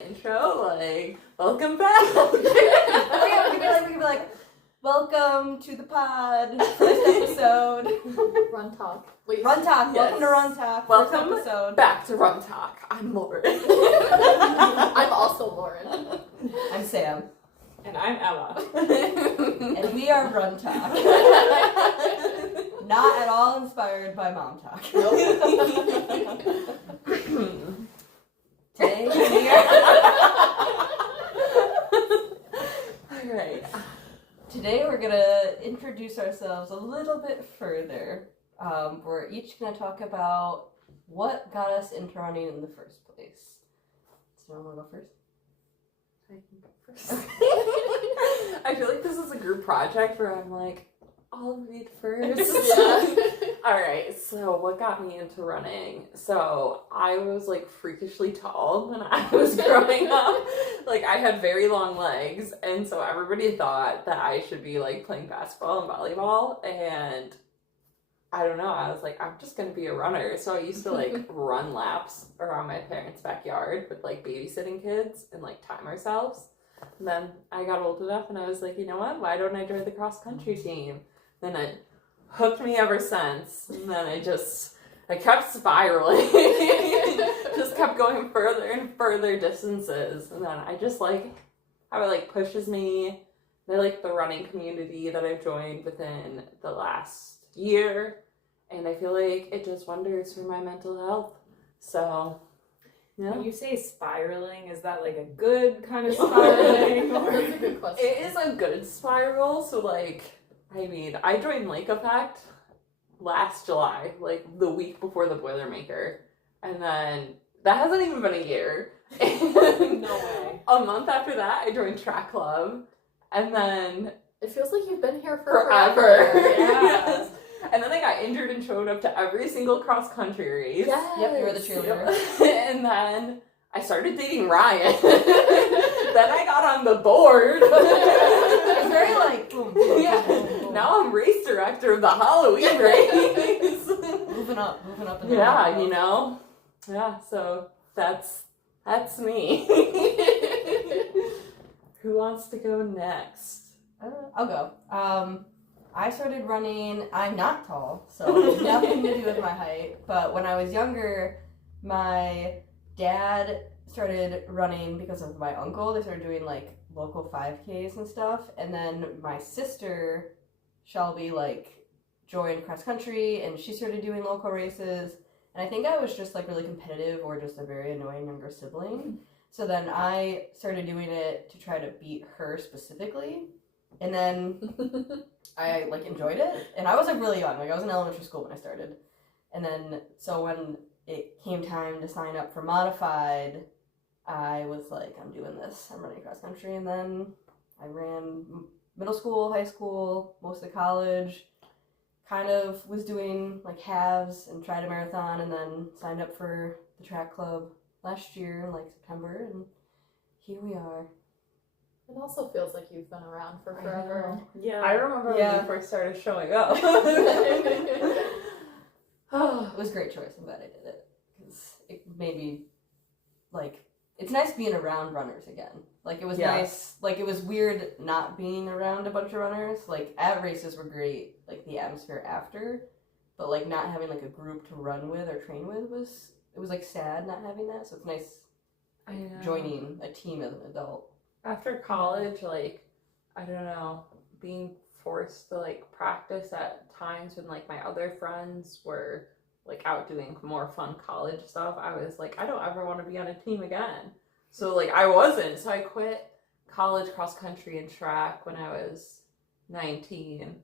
Intro, like, welcome back. We could be like, welcome to the pod, first episode. RunTok. RunTok, Yes. welcome to RunTok, Welcome first episode. back to RunTok. I'm Lauren. I'm also Lauren. I'm Sam, And I'm Ella. and we are RunTok. Not at all inspired by Mom Talk. Today we are... Alright. Today we're gonna introduce ourselves a little bit further. We're each gonna talk about what got us into running in the first place. So you wanna go first? I can go first. I feel like this is a group project where I'm like, I'll read first. Yeah. Alright, so what got me into running? So I was like freakishly tall when I was growing up. Like I had very long legs, and so everybody thought that I should be like playing basketball and volleyball, and I don't know, I was like, I'm just gonna be a runner. So I used to like run laps around my parents' backyard with like babysitting kids and like time ourselves. And then I got old enough and I was like, you know what, why don't I join the cross country team? Then it hooked me ever since. And then I kept spiraling. Just kept going further and further distances. And then I just like how it like pushes me. I like the running community that I've joined within the last year. And I feel like it does wonders for my mental health. So, yeah. When you say spiraling, is that like a good kind of spiraling? That's Or... a good question. It is a good spiral. So, like, I mean, I joined Lake Effect last July, like the week before the Boilermaker. And then that hasn't even been a year. No way. A month after that, I joined Track Club. And then It feels like you've been here for forever. forever. Yeah. Yes. And then I got injured and showed up to every single cross country race. Yes. Yep, you were the cheerleader. And then I started dating Ryan. Then I got on the board. It's very like, boom, boom, Yeah. boom, boom, boom. Now I'm race director of the Halloween race. Moving up in the Yeah, world. you know? Yeah, so that's me. Who wants to go next? I'll go. I started running. I'm not tall, so nothing to do with my height. But when I was younger, my dad started running because of my uncle. They started doing like local 5Ks and stuff. And then my sister, Shelby, like joined cross country and she started doing local races. And I think I was just like really competitive or just a very annoying younger sibling. So then I started doing it to try to beat her specifically. And then I like enjoyed it. And I was like really young. Like I was in elementary school when I started. And then so when it came time to sign up for modified, I was like, I'm doing this. I'm running cross country. And then I ran middle school, high school, most of college. Kind of was doing like halves and tried a marathon, and then signed up for the track club last year in like September, and here we are. It also feels like you've been around for forever. Yeah. I remember when Yeah. you first started showing up. Oh, it was a great choice. I'm glad I did it because it made me like. It's nice being around runners again. Like it was nice. Like it was weird not being around a bunch of runners. Like at races were great. Like the atmosphere after, but like not having like a group to run with or train with was like sad not having that. So it's nice I know. joining a team as an adult. After college, like, I don't know, being forced to like practice at times when like my other friends were like out doing more fun college stuff, I was like, I don't ever want to be on a team again. So like I wasn't. So I quit college cross country and track when I was 19.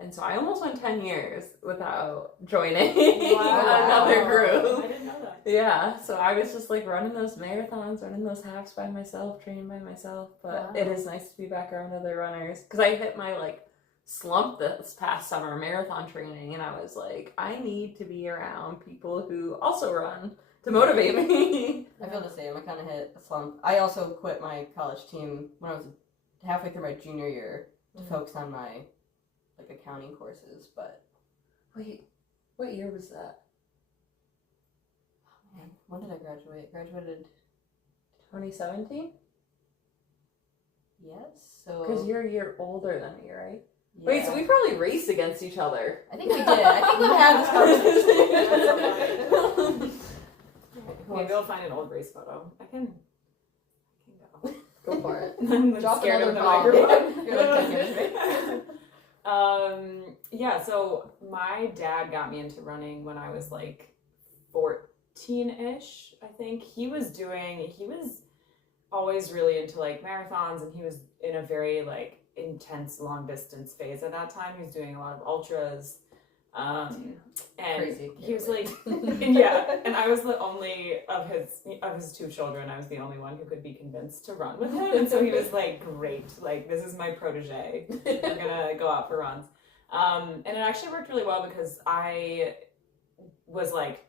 And so I almost went 10 years without joining another I group. didn't know that. Yeah, so I was just like running those marathons, running those halves by myself, training by myself. But Wow. it is nice to be back around other runners because I hit my like slump this past summer marathon training, and I was like, I need to be around people who also run to motivate me. I feel the same. I kind of hit a slump. I also quit my college team when I was halfway through my junior year to focus on my like accounting courses. But Wait, what year was that? man, when did I graduate? Graduated 2017? Yes. So. Because you're a year older than me, right? Yeah. Wait, so we probably raced against each other. I think we did. I think we had this conversation. Maybe I'll find an old race photo. I can go. Go for it. I'm Drop scared another of the bomb. microphone. You're like, "Don't give it Yeah, so my dad got me into running when I was like 14-ish, I think. He was always really into like marathons, and he was in a very like intense long distance phase at that time. He was doing a lot of ultras. And Crazy. he was like, yeah, and I was the only of his two children. I was the only one who could be convinced to run with him, and so he was like, great, like this is my protege. I'm gonna go out for runs. And it actually worked really well because I was like,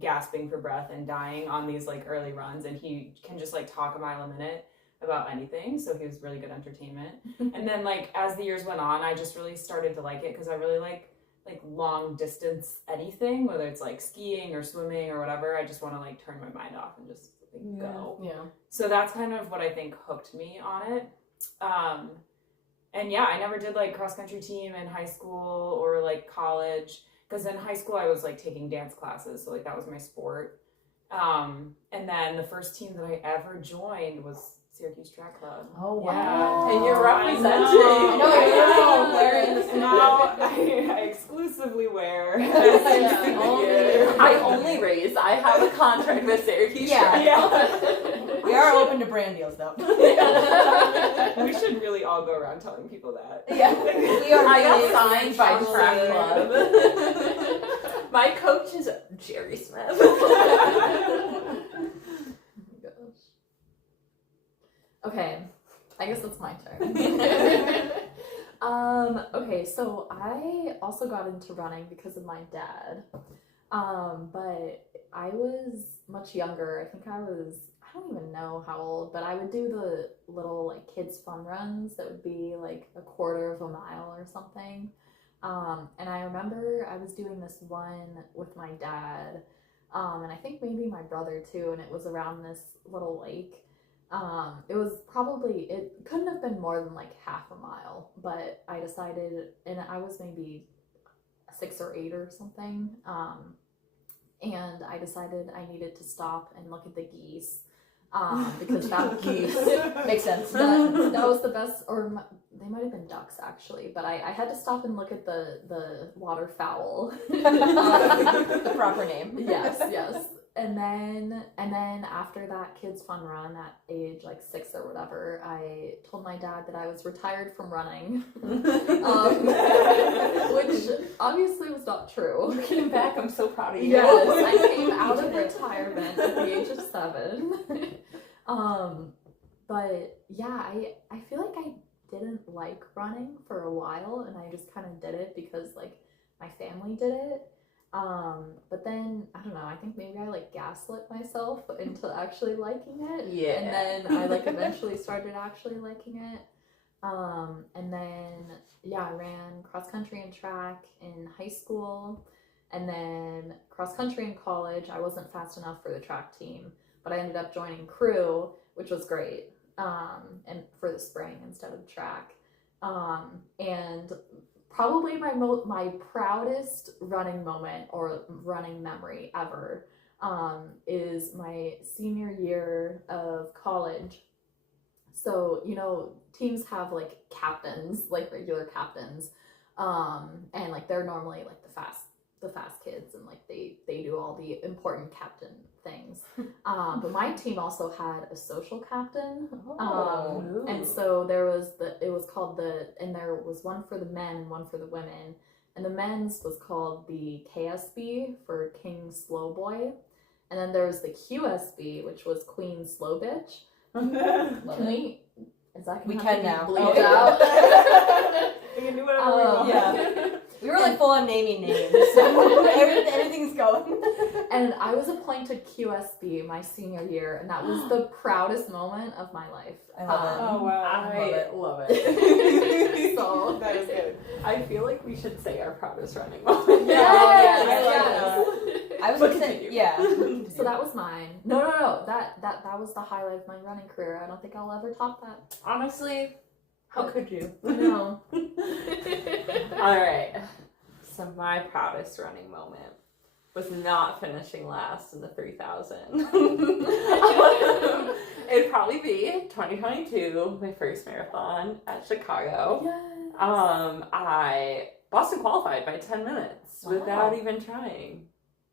gasping for breath and dying on these like early runs, and he can just like talk a mile a minute about anything, so he was really good entertainment. And then like as the years went on, I just really started to like it because I really like long distance anything, whether it's like skiing or swimming or whatever. I just want to like turn my mind off and just like, go. Yeah. So that's kind of what I think hooked me on it. And yeah, I never did like cross country team in high school or like college, because in high school I was like taking dance classes, so like that was my sport. And then the first team that I ever joined was Syracuse Track Club. Oh wow. Yeah. And you're representing. I know, you're wearing the Now I exclusively wear. I only race. I have a contract with Syracuse. Yeah. Track. We are open to brand deals though. We should really all go around telling people that. Yeah. We are I really got signed by Track Club. My coach is Jerry Smith. Okay, I guess it's my turn. Okay, so I also got into running because of my dad. But I was much younger. I think I don't even know how old, but I would do the little like kids fun runs that would be like a quarter of a mile or something. And I remember I was doing this one with my dad, and I think maybe my brother too, and it was around this little lake. It couldn't have been more than like half a mile, but I decided, and I was maybe 6 or 8 or something, and I decided I needed to stop and look at the geese, because that Geese. Makes sense. that was the best, they might have been ducks actually, but I had to stop and look at the waterfowl. The proper name. Yes. And then after that kids fun run at age like 6 or whatever, I told my dad that I was retired from running, which obviously was not true. Looking back, I'm so proud of you. Yes, I came out of retirement at the age of 7. But yeah, I feel like I didn't like running for a while, and I just kind of did it because like my family did it. But then I don't know, I think maybe I like gaslit myself into actually liking it. Yeah. And then I like eventually started actually liking it. And then yeah, I ran cross country and track in high school, and then cross country in college. I wasn't fast enough for the track team, but I ended up joining crew, which was great. And for the spring instead of track. And probably my proudest running moment or running memory ever is my senior year of college. So, teams have like captains, like regular captains, and like they're normally like the fast kids, and like they do all the important captain things. But my team also had a social captain. And so there was and there was one for the men and one for the women. And the men's was called the KSB for King Slow Boy. And then there was the QSB, which was Queen Slow Bitch. We can now. Bleeped out. We can do whatever we want. Yeah. We were like full on naming names, so everything's going. And I was appointed QSB my senior year, and that was the proudest moment of my life. I love it. Oh wow. I love it. So That is good. I feel like we should say our proudest running moment. Yes, I like yes. I was But gonna say, continue. yeah. So that was mine. No. That was the highlight of my running career. I don't think I'll ever top that. Honestly, how could you? No. All right. So my proudest running moment was not finishing last in the 3,000. It'd probably be 2022, my first marathon at Chicago. Yes. I Boston qualified by 10 minutes without Wow. even trying.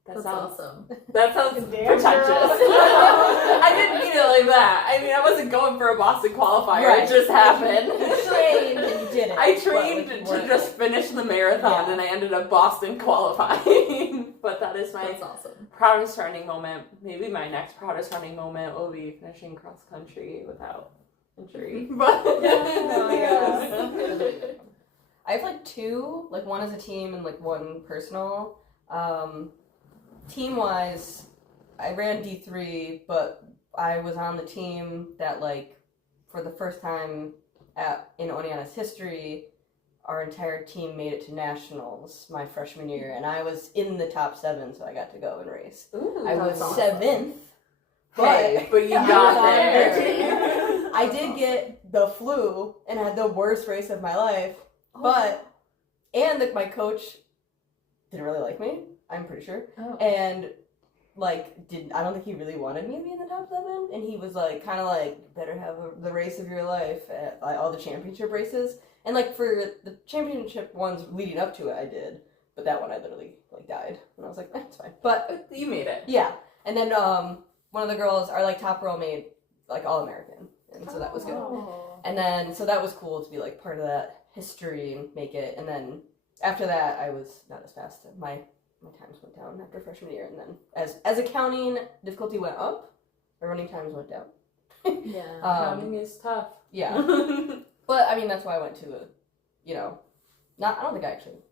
That's sounds awesome. That sounds Damn pretentious. girl. I didn't mean it like that. I mean, I wasn't going for a Boston qualifier. Right. It just happened. You trained and you did it. I trained but, like, to weren't- just finish the marathon, Yeah. and I ended up Boston qualifying. But that is my That's awesome. proudest running moment. Maybe my next proudest running moment will be finishing cross country without injury. But yes. I have like two, like one as a team and like one personal. Team wise, I ran D3, but I was on the team that like for the first time in Oneana's history, our entire team made it to nationals my freshman year, and I was in the top 7, so I got to go and race. Ooh, I was that's awesome. 7th. hey, but you I got was there. I did get the flu and had the worst race of my life, but my coach didn't really like me, I'm pretty sure, Oh. and like I don't think he really wanted me to be in the top 7, and he was like kind of like, better have the race of your life at like, all the championship races, and like for the championship ones leading up to it I did, but that one I literally like died, and I was like, it's fine. But You made it. yeah, and then one of the girls, our like top girl, made like All-American, and so that was good. Oh. And then, so that was cool to be like part of that history and make it. And then after that, I was not as fast. My times went down after freshman year. And then as accounting difficulty went up, my running times went down. Yeah. Counting is tough. Yeah. But I mean, that's why I went to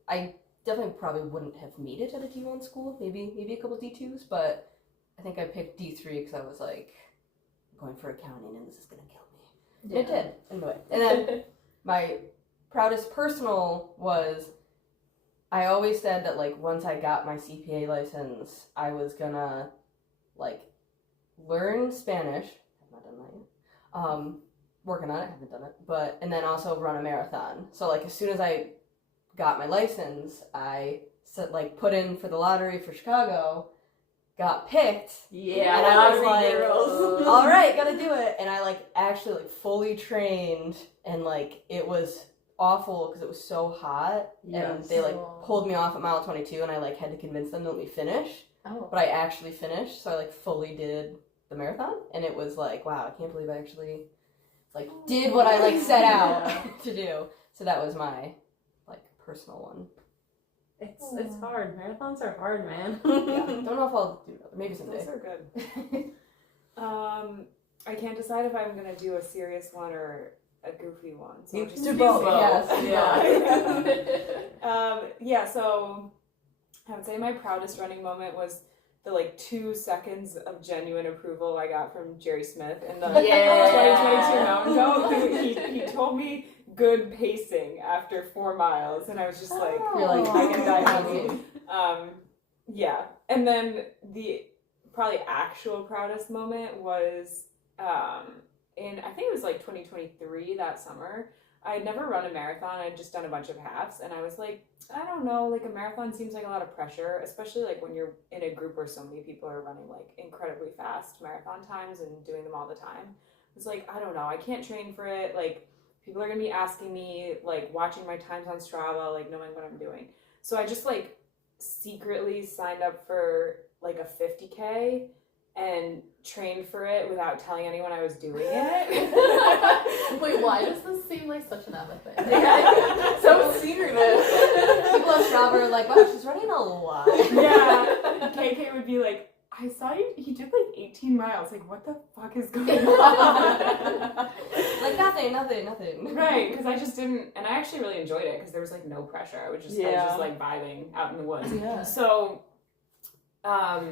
I definitely probably wouldn't have made it at a D1 school. Maybe a couple D2s, but I think I picked D3 because I was like, I'm going for accounting and this is going to kill me. Yeah. It did, anyway. And then my proudest personal was, I always said that like once I got my CPA license, I was gonna like learn Spanish. I've not done that yet. Working on it, haven't done it. And then also run a marathon. So like as soon as I got my license, I put in for the lottery for Chicago, got picked. Yeah, And I was lottery like, girls. all right, gotta do it. And I like actually like fully trained, and like it was awful because it was so hot, and Yes. they like pulled me off at mile 22, and I like had to convince them to let me finish. Oh. But I actually finished, so I like fully did the marathon, and it was like, wow, I can't believe I actually like did what I like set out to do. So that was my like personal one. It's hard. Marathons are hard, man. Yeah, don't know if I'll do it. Maybe someday. Those are good. I can't decide if I'm gonna do a serious one or a goofy one. So You I'll can just do do both. Yes. Yeah. So I would say my proudest running moment was the like 2 seconds of genuine approval I got from Jerry Smith in the Yeah. 2022 Mountain Goat. He told me good pacing after 4 miles, and I was just like, You're like, I can die happy. happy. Yeah. And then the probably actual proudest moment was I think it was like 2023, that summer. I had never run a marathon. I'd just done a bunch of halves, and I was like, I don't know, like a marathon seems like a lot of pressure, especially like when you're in a group where so many people are running like incredibly fast marathon times and doing them all the time. It's like, I don't know, I can't train for it. Like people are gonna be asking me, like watching my times on Strava, like knowing what I'm doing. So I just like secretly signed up for like a 50K and trained for it without telling anyone I was doing it. Wait, why does this seem like such an Emma thing? Yeah. So secretive. People on Strava are like, wow, she's running a lot. Yeah, KK would be like, I saw you did like 18 miles. Like, what the fuck is going on? Like, nothing. Right, because I just didn't, and I actually really enjoyed it because there was like no pressure. I was just like vibing out in the woods. Yeah. So,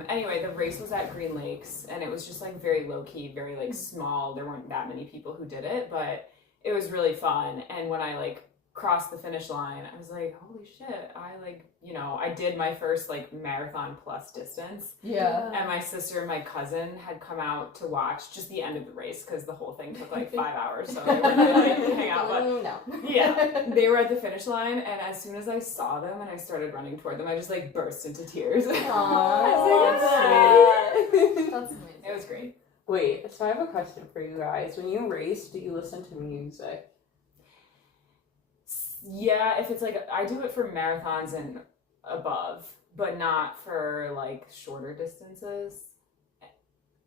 anyway, the race was at Green Lakes, and it was just like very low key, very like small. There weren't that many people who did it, but it was really fun. And when I like crossed the finish line, I was like, holy shit, I did my first like marathon plus distance. Yeah. And my sister and my cousin had come out to watch just the end of the race because the whole thing took like 5 hours, so they were gonna like hang out. But No. yeah, they were at the finish line, and as soon as I saw them and I started running toward them, I just like burst into tears. That's amazing. It was great. Wait, so I have a question for you guys. When you race, do you listen to music? Yeah, if it's like, I do it for marathons and above, but not for like shorter distances.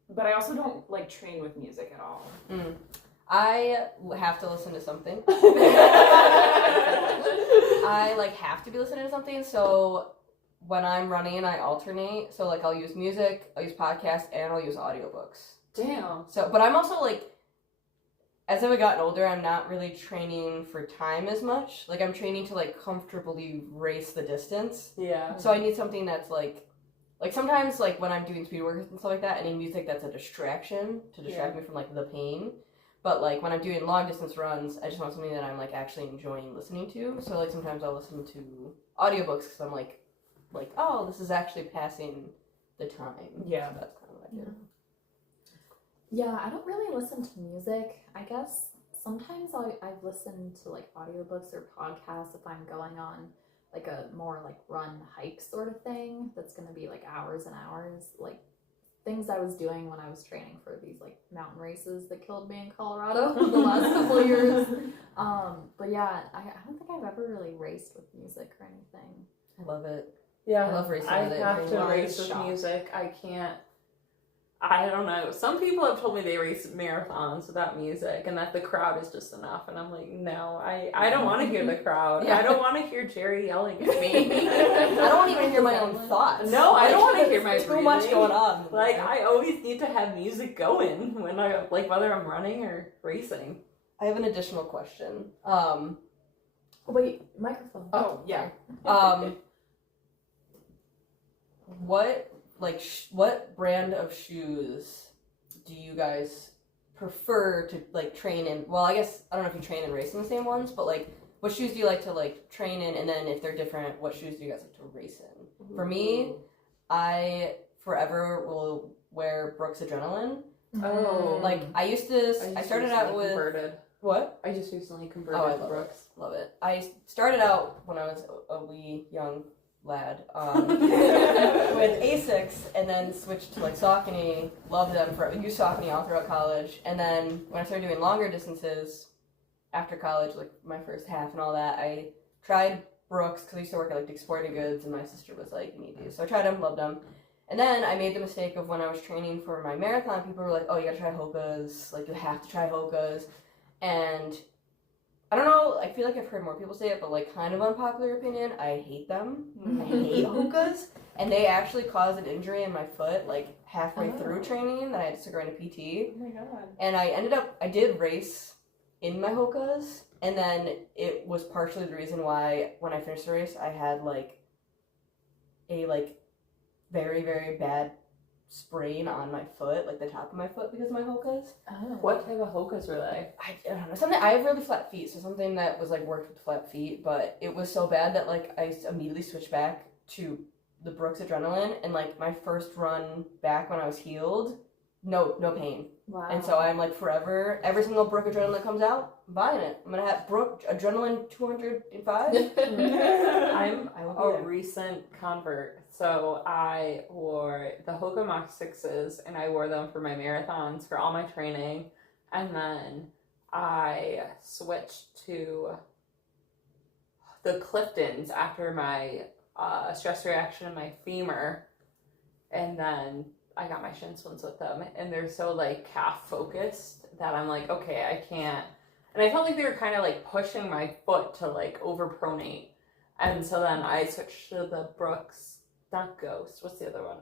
But I also don't like train with music at all. I have to listen to something. I like have to be listening to something, so when I'm running, I alternate. So like I'll use music, I'll use podcasts, and I'll use audiobooks. Damn. So, but I'm also like, as I've gotten older, I'm not really training for time as much. Like I'm training to like comfortably race the distance. Yeah. So I need something that's like sometimes like when I'm doing speed work and stuff like that, I need music that's a distraction to distract me from like the pain. But like when I'm doing long distance runs, I just want something that I'm like actually enjoying listening to. So like sometimes I'll listen to audiobooks because I'm like, oh, this is actually passing the time. Yeah. So that's kind of what I do. Yeah, I don't really listen to music. I guess sometimes I've listened to like audiobooks or podcasts if I'm going on like a more like run hike sort of thing that's going to be like hours and hours, like things I was doing when I was training for these like mountain races that killed me in Colorado the last couple of years. But yeah, I don't think I've ever really raced with music or anything. I love it. Yeah. I love racing I with it. have to I'm race with shocked. music. I can't. I don't know. Some people have told me they race marathons without music and that the crowd is just enough. And I'm like, no, I don't want to hear the crowd. Yeah. I don't want to hear Jerry yelling at me. I don't want to even hear my own thoughts. No, I don't want to hear my too much breathing. going on. Like, I always need to have music going when I, like, whether I'm running or racing. I have an additional question. Wait, microphone. Oh, yeah. What brand of shoes do you guys prefer to like train in? Well, I guess I don't know if you train and race in the same ones, but like what shoes do you like to like train in, and then if they're different, what shoes do you guys like to race in? For me, I forever will wear Brooks Adrenaline. Oh. Like I started out with converted. What? I just recently converted Oh, I to love Brooks. it. Love it. I started out when I was a wee young lad with Asics, and then switched to like Saucony. Loved them used Saucony all throughout college, and then when I started doing longer distances after college, like my first half and all that, I tried Brooks because I used to work at like Dick's Sporting Goods, and my sister was like, "You need these," so I tried them, loved them. And then I made the mistake of when I was training for my marathon, people were like, "Oh, you gotta try Hoka's. Like you have to try Hoka's," and I don't know, I feel like I've heard more people say it, but like kind of unpopular opinion, I hate them. I hate Hoka's. And they actually caused an injury in my foot like halfway through training that I had to start going to PT. Oh my god. And I did race in my Hoka's, and then it was partially the reason why when I finished the race I had like a like very, very bad sprain on my foot, like the top of my foot because of my Hoka's. Oh. What type of Hoka's were they? I don't know. I have really flat feet, so something that was like worked with flat feet, but it was so bad that like I immediately switched back to the Brooks Adrenaline, and like my first run back when I was healed, no pain. Wow. And so I'm like forever, every single Brook Adrenaline that comes out, I'm buying it. I'm gonna have Brook Adrenaline 205. I'm I will be a there. recent convert. So I wore the Hoka Mach 6s, and I wore them for my marathons for all my training. And then I switched to the Cliftons after my stress reaction in my femur. And then I got my shin splints with them, and they're so like calf focused that I'm like, okay, I can't. And I felt like they were kind of like pushing my foot to like overpronate. And so then I switched to the Brooks, not Ghost. What's the other one?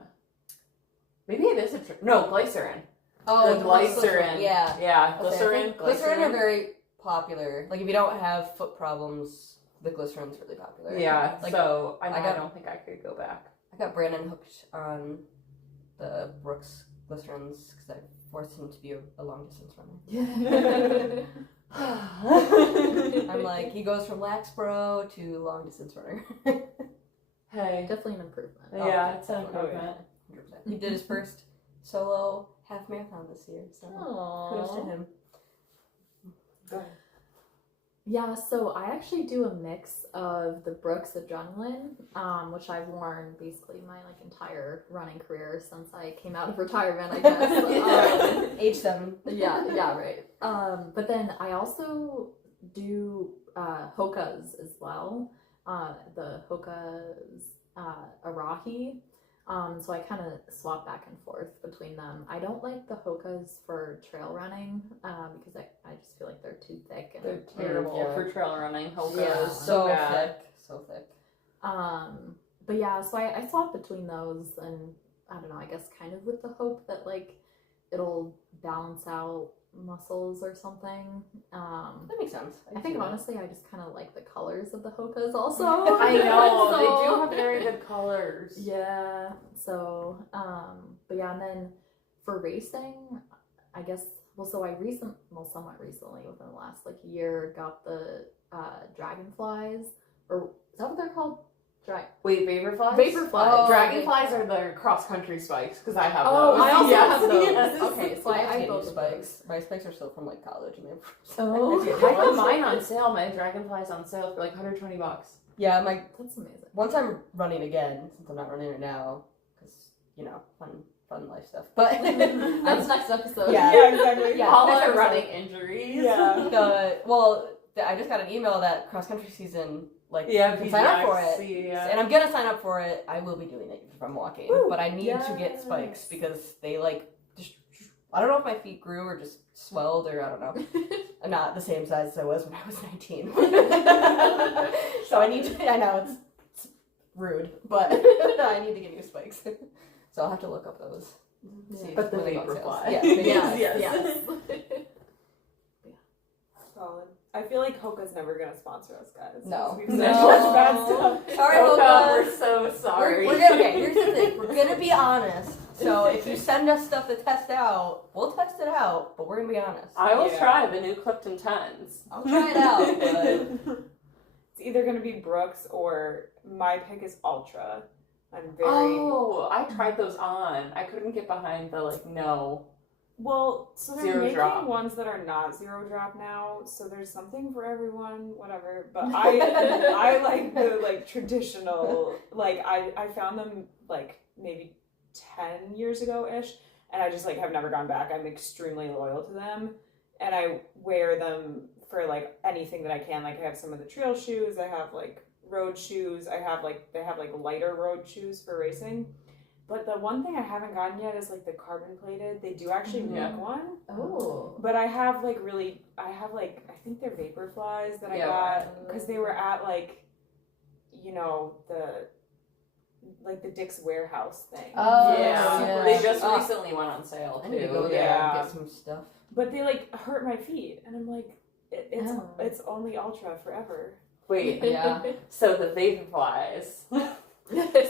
Maybe it is Glycerin. Oh, the Glycerin. Yeah. Yeah, Okay, I Glycerin. think Glycerin are very popular. Like if you don't have foot problems, the Glycerin's really popular. Yeah, Like, so I I don't think I could go back. I got Brandon hooked on the Brooks Glycerins because I forced him to be a long distance runner. I'm like he goes from lax bro to long distance runner. Hey. Definitely an improvement. Yeah, it's an Oh, improvement. 100%. He did his first solo half marathon this year, so kudos to Aww. him. Go ahead. Yeah, so I actually do a mix of the Brooks Adrenaline, which I've worn basically my like entire running career since I came out of retirement, I guess. Age 7. Yeah, right. But then I also do Hoka's as well. The Hoka's Arahi. So I kind of swap back and forth between them. I don't like the Hoka's for trail running because I just feel like they're too thick and They're terrible Yeah. for trail running. Hoka Yeah. is so bad. thick. So thick. But yeah, so I swap between those, and I don't know, I guess kind of with the hope that like it'll balance out muscles or something. That makes sense. I think honestly I just kind of like the colors of the Hokas also. I know, So- they do have very good colors. Yeah. So, but yeah, and then for racing, I guess. Well, so somewhat recently, within the last like year, got the dragonflies, or is that what they're called? Wait, vaporflies? Vaporflies. Oh, Dragonflies are the cross-country spikes, because I have Oh, those. I also Yes. have those. Yes. Okay, so I get both new of spikes. My spikes are still from like college, and they're Oh. I got mine on sale. My Dragonflies on sale for like $120. Yeah, my That's amazing. once I'm running again, since I'm not running right now, because fun life stuff. But That's next episode. Yeah. Yeah, exactly. Yeah. All next our episode. running injuries. Yeah. I just got an email that cross country season, like, Yeah, you can sign up for it. PDX, yeah. And I'm gonna sign up for it. I will be doing it if I'm walking, Woo, but I need to get yes. spikes because they like just. I don't know if my feet grew or just swelled or I don't know. I'm not the same size as I was when I was 19. So I need to. I know it's rude, but I need to get new spikes. So I'll have to look up those. See if But the when they go on sale. Vaporfly. Yeah, Yes, Yes. yes. Solid. I feel like Hoka's never gonna sponsor us, guys. No. We've said No. such bad stuff. Sorry, Hoka, Hoka. we're so sorry. We're gonna, okay, here's the thing. We're gonna be honest. So if you send us stuff to test out, we'll test it out, but we're gonna be honest. I will Yeah. try the new Clifton 10s. I'll try it out, but It's either gonna be Brooks or my pick is Ultra. I'm very Oh, I tried those on. I couldn't get behind the no. well. So they're Zero making drop. ones that are not zero drop now. So there's something for everyone, whatever. But I like the traditional. I found them maybe 10 years ago ish, and I just have never gone back. I'm extremely loyal to them, and I wear them for anything that I can. I have some of the trail shoes. I have road shoes. I have they have lighter road shoes for racing. But the one thing I haven't gotten yet is the carbon plated. They do actually make one. Oh. But I have I think they're Vaporflies that I Yeah. got because they were at the Dick's Warehouse thing. Oh, yeah. yeah. They just Oh. recently went on sale I too. need to go there Yeah. and get some stuff. But they hurt my feet, and I'm Oh. it's only Ultra forever. Wait, Yeah. so the Vaporflies.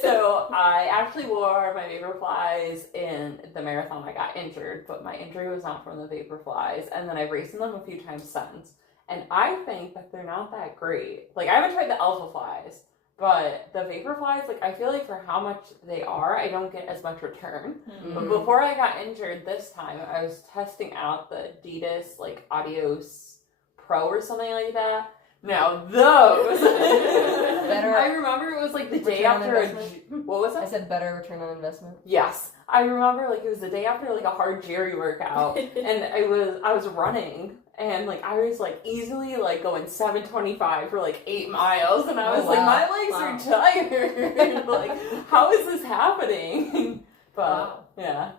So I actually wore my Vaporflies in the marathon. I got injured, but my injury was not from the Vaporflies. And then I've raced in them a few times since. And I think that they're not that great. I haven't tried the Alpha Flies, but the Vaporflies, I feel for how much they are, I don't get as much return. But Mm. before I got injured this time, I was testing out the Adidas Adios Pro or something like that. Now those, Better I remember it was the day return on after investment? what was I that? said better return on investment. Yes, I remember it was the day after a hard Jerry workout, and I was running, and I was easily going 7:25 for 8 miles, and I Oh, was wow. my legs are tired. How is this happening? But Wow. yeah.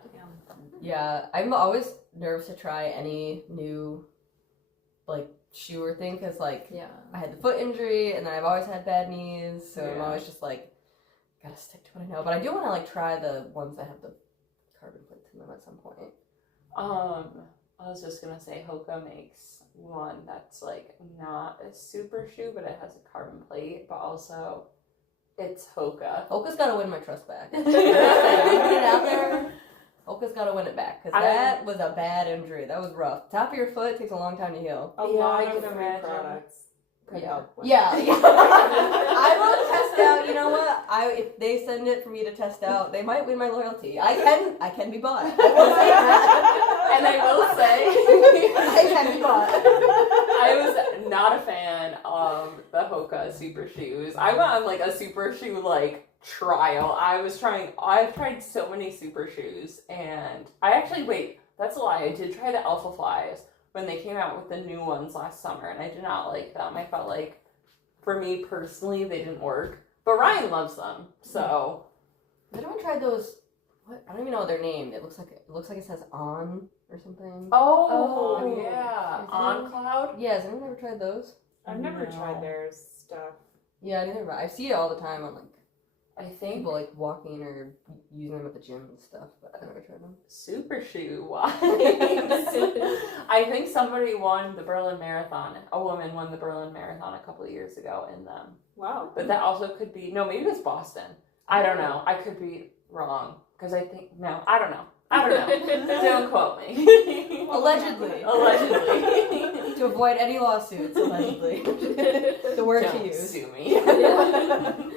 Yeah, I'm always nervous to try any new shoe or thing because Yeah. I had the foot injury and then I've always had bad knees, so I'm Yeah. always just gotta stick to what I know. But I do want to try the ones that have the carbon plates in them at some point. I was just gonna say Hoka makes one that's not a super shoe, but it has a carbon plate, but also it's Hoka. Hoka's gotta win my trust back. I'm putting it out there. Hoka's gotta win it back because that was a bad injury. That was rough. Top of your foot takes a long time to heal. A Yeah, lot I of can free imagine. products could Yeah. help with. Yeah. I will test out. You know what? If they send it for me to test out, they might win my loyalty. I can be bought. I will say that. And I will say, I can be bought. I was not a fan of the Hoka super shoes. I went on like a super shoe like trial. I've tried so many super shoes, and that's a lie. I did try the Alpha Flies when they came out with the new ones last summer, and I did not like them. I felt like, for me personally, they didn't work. But Ryan loves them, so. Has anyone tried those? What? I don't even know their name. It looks like it says On or something. Oh, yeah. Is it? On Cloud? Yeah, has anyone ever tried those? I've never No. tried their stuff. Yeah, neither have I. I see it all the time on like I think people like walking or using them at the gym and stuff, but I've never tried them. super shoe wise. I think somebody won the Berlin Marathon. A woman won the Berlin Marathon a couple of years ago in them. Wow. But that also could be, no, maybe it was Boston. I don't know. I could be wrong. Because I don't know. Don't quote me. Allegedly. Allegedly. To avoid any lawsuits, allegedly. The word Don't to use. sue me.